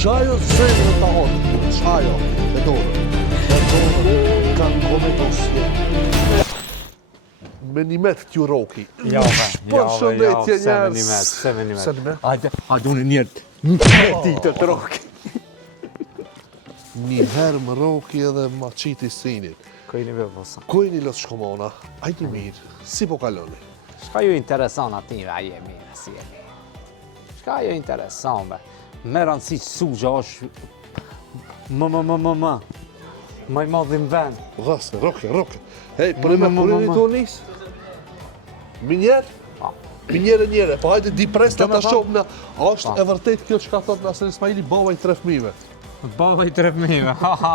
Qajo zemrën të hotë, qajo, e dorën. E dorën kanë kome dosje. Me një metë t'ju roki. Përshëndetje njerës. Se me një metë. Ajde. Ajde unë njerët. Një ditë të roki. Një herë më roki edhe ma qiti sinit. Kojni be posa. Kojni lot shkomona, ajde mirë, si po kaloni? Shka ju intereson ative, a je mirë, si je mirë. Shka ju intereson, be. Me rëndësi sugja është më. Maj madhin ven. Gësë, roke. Hej, për e me purini të njësë? Minjerë? Minjerë, pa hajde di presta të shumë në, është e vërtet kjo që ka thot Nasser Ismaili, baba i 3 fëmijëve. Baba i 3 fëmijëve, haha.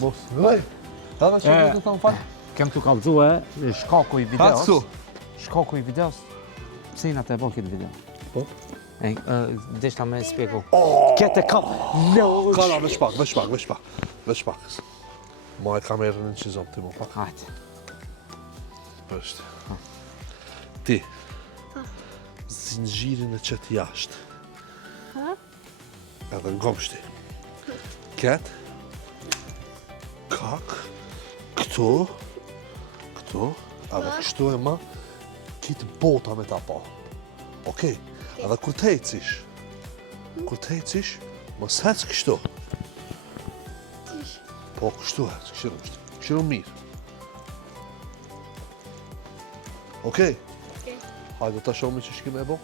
Mos, vej, edhe që të thonë falë? Kem të kalëzue shkaku i videos. Hatsu. Shkaku i videos. Pse jina të e bo këtë video? Po? Deshta me spjeku. Kete ka... Kala, veç pak. Ma e kamerën në qizom ti mu pak. Hajde. Pështë. Ti. Zinxhirin e qëtë jashtë. Edhe në gomshti. Ketë. Kak. Këtu. Edhe kështu e ma. Kitë bota me ta pa. Okej. Edhe kur të ecish, mos hec kështu. Po, kështu hec, këshiru mirë. Okej? Hajde ta shohmi që shkime e bo.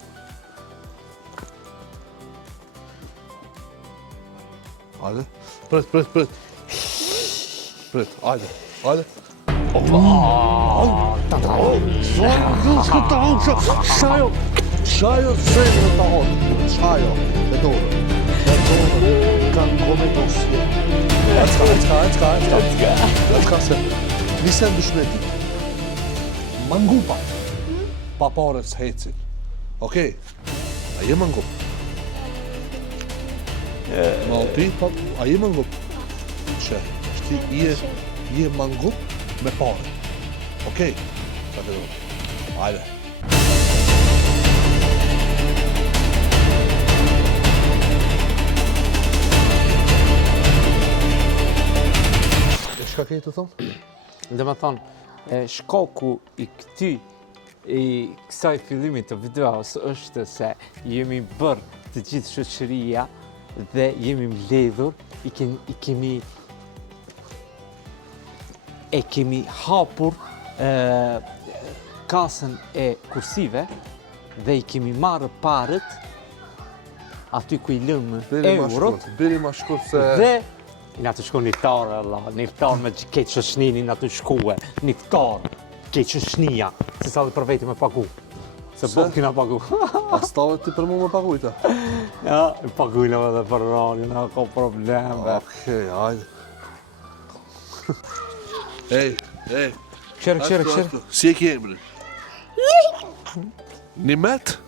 Hajde. Prit. Hajde. Qajo zemrën të hotë, qajo, e dorën. E dorën kanë kome dosje. Ecka se, nise në dushmeti. Mangupa. Papare s'hecin. Okej? A je mangup? Malti, a je mangup? Që, shti je mangup me pare. Okej? Sa të dorën. Ajde. Shka kejtë të thonë? Dhe me thonë, shkaku i kësaj fillimit të videos është se jemi bërë të gjithë shoqëria dhe jemi mbledhur, kemi hapur kasën e kursive dhe i kemi marrë parët aty ku i lëmë eurot. Biri ma shkurt se... Dhe i nga të shku niftarë, Allah, niftarë me keqë shëshnini nga të shkuë, niftarë, keqë shëshnia, se sa dhe për veti me pagu, se bot kina pagu. A stave ti për mu me pagujta? Ja, pagujnëve dhe për rani, nga ka probleme. Okej, hajde. Ej. Kësherë. Si e ki emri? Një met?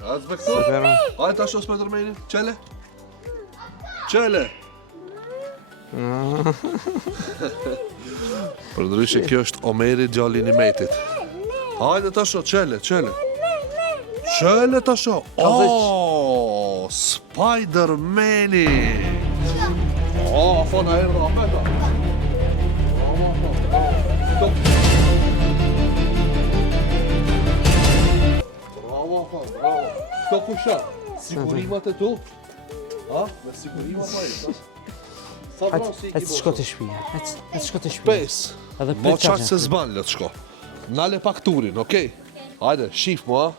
Hajde spektor. Hajde ta shos me tërmeni, qele. Për ndryshe kjo është Omeri djalli një metit. Hajde ta sho, qele. Qele ta sho. Spider-Mani. Fona erdha, apeta. Bravo. Sto pushat. Sigurimat e tu. Me sigurima pa e, sa pra si i ki bo? Shko të shpija, shko të shpija. Pes, mo qaqë se zban le të shko. Nale pak turin, okej? Hajde, shif mu, a?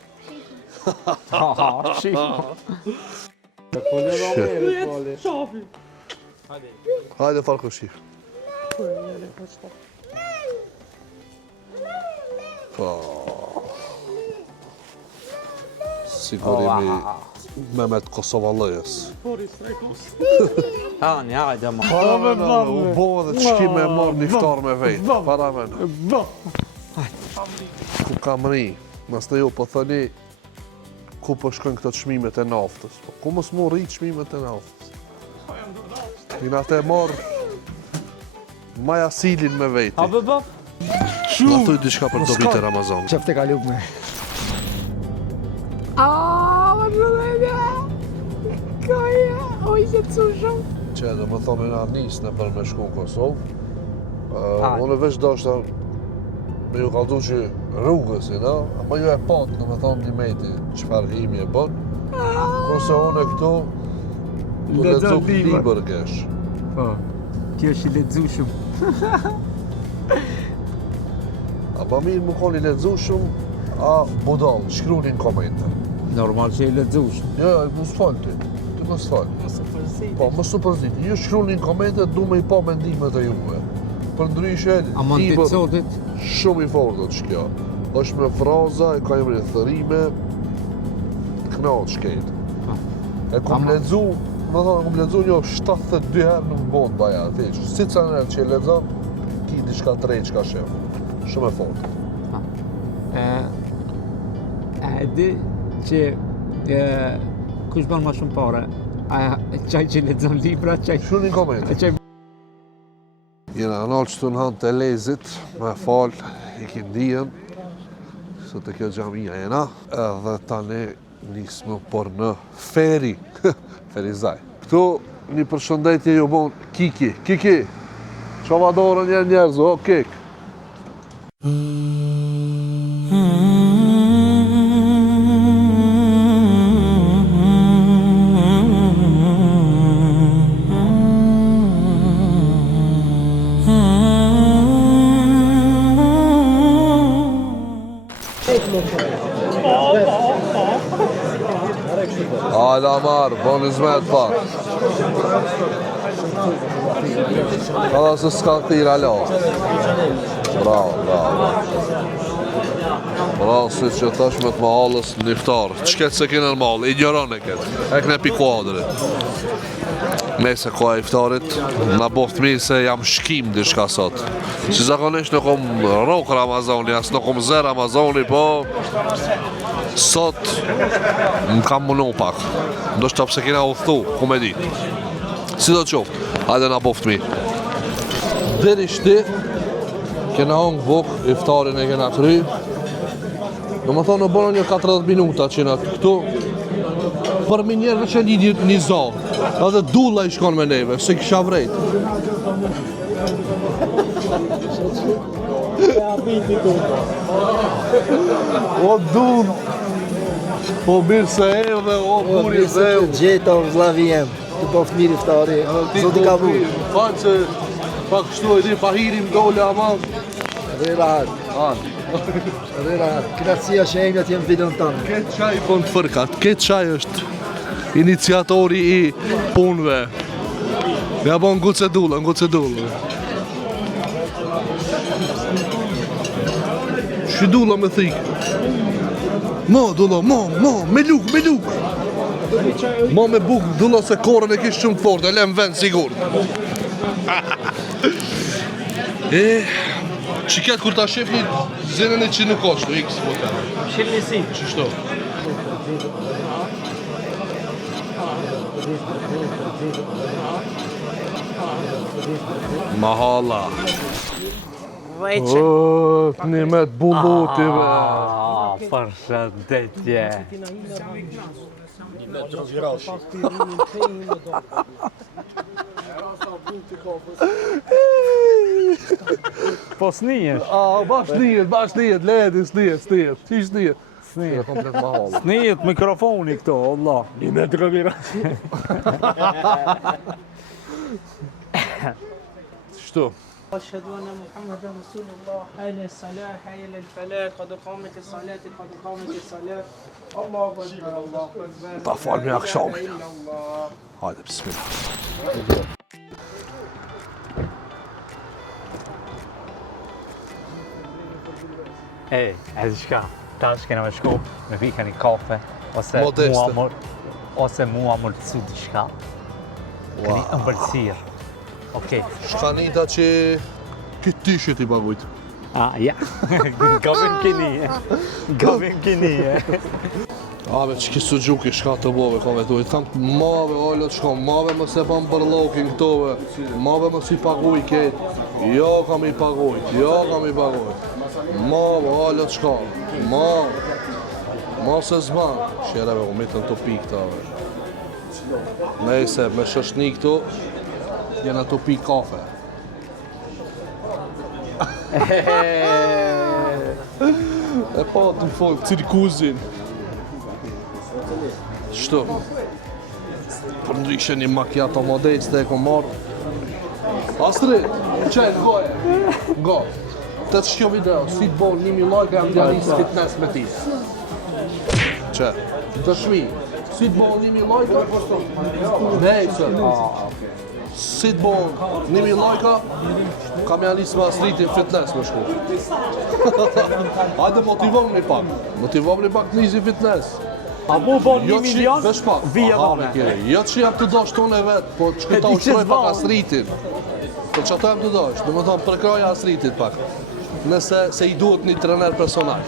Shif mu. Hajde, Falko, shif. Sigurimi Mehmet Kosovallëjës. Hani, hajde ma. U bo dhe të shki me marrë niftar me vejtë. Para me në. Ku kam ri, mas të jo po thëni, ku po shkojnë këto çmimet e naftës. Ku mos mu rritë çmimet e naftës? Kina të e marrë maja silin me vejti. A bë. Na thuj diçka për dobit e Ramazanit. Qefte ka lup me. Më shumë koja, oj që të su shumë. Që edhe më thonë nga nisë në për me shku në Kosovë. Unë veç do është me ju kaldu që rrugës, apo ju e patë, në më thonë një mejti, qëfar himi e bënë. Kurse unë e këtu, të ledzu libër kesh. Po, kjo është i ledzu shumë. Apo mirë më koni ledzu shumë, a budal, shkruni në komente. Normal që i ledzu shumë. Jo, më s'fall ti më s'fall. Po, më së përzit. Ju shkruni në komente, du me i pa mendimet e juve. Për ndryshe, A mund të të sotit? shumë i fortë që kjo. është me fraza, e ka emri thërime, knaqë shkejt. E kom ledzu, më thonë, kom ledzu një 72 herë nuk bënd baja, theq. Si ca nërë që e ledzon, ki diçka të rejtë që ka shef. Shumë e fortë. E di që kush bën ma shumë pare? Qaj që lexon libra, qaj... Shuni në komente. Jena anal që të në hanë të lezit, me falë, i kindijen, së të kjo gjamija jena, edhe tani nismë por në feri, ferizaj. Këtu një përshëndetje ju bon Kiki. Kiki, qova dorën njerëz, o Kik. Hala marë, bon izmet pa. Kada se s'ka tira lo. Bravo, bravo. Bravo, si që tash me të mahalës në iftarë. Qëket se kene në malë, ignoron e këtë. E këne pi kuadrit. Mese koha iftarit, na boft mirë se jam shkim dishka sot. Si zakonisht nuk kom rok Ramazani, as nuk kom zë Ramazani, po sot më kam munu pak. Do shta pse kena uthtu, ku me di. Si do të qoftë, hajde na boft mirë. Deri shti, kena hongë buk, iftarin e kena kry. Do më thonë në bono një 40 minuta që na këtu, për mi njerëve që një zonë, edhe dulla i shkon me neve, se kisha vrejt. O dull, po mirë se e dhe o buri se e. Gjeta o vllavi jem, të poft mirë iftari, zoti ka vu. Fanë që pak kështu e di pahirim dole ama. Dhe rahat. Dhe rahat. Kracia që emjat jem videon tanë. Këtë qaj po në fërkat, këtë qaj është iniciatori i punëve. Ja bo në guce dullë. Shi dullë me thikë. Mo, dullë, me luk. Mo me buk, dullë se korën e kishë shumë të fort, e lem vend sigur. Qiket kur ta shef një zenën e që në koshtu, x po ta. Shil një si. Qështu? Mahala. Veqë. Një me të bulluti, be. Përshëndetje. Po snijesh? Bash snijet, ledi, snijet. Qish snijet? Snijet, komplet mahala. Snijet mikrofoni këto, Allah. I me të rëvira. Shtu. أشهد أن محمدا رسول الله حي الصلاة حي الفلاح قد قامت الصلاة قد قامت الصلاة الله أكبر الله أكبر Ta fal me akşam. إلا الله. Hajde, bismillah. E di shka, tash kena me shku, me pika një kafe, Modeste. ose mua më lëcu diçka. Këni ëmbëlsirë. Okej. Shkanita që këtë tishit i bagujt. Ja. Gabim kini. Ave, që kisë gjuki shka të bove, ka me tuj. Thamë, mave, ollët shko, mave më se pan për lokin këtove, mave më si paguj ketë. Jo, kam i paguj. Ma, halët shka. Ma se zban. Shereve, u mitën të pi këta. Nejse, me shoshni këtu, jena të pi kafe. E pa të folë, cirkuzin. Shtu. Për ndryshe një macchiato modeste e kom marrë. Astrid, qenë, goje. Go. Të të shkjo video, si të bolë 1000 like e jam djanisë fitness me ti. Që, të shmi, si të bolë 1000 like, nejse. Si të bolë 1000 like, kam janisë me Astridin fitness me shku. Hajde motivon një pak, nisi fitness. A mu bon 1 milion, vesh pak, vija aha, dhone. me kire. Jo që jam të dosh tonë e vetë, po që këta E di që ushtroj pak zball. Astridin. Po që ato jam të dosh, dhe më thonë përkraja Astridit pak. Nëse se i duhet një trener personal.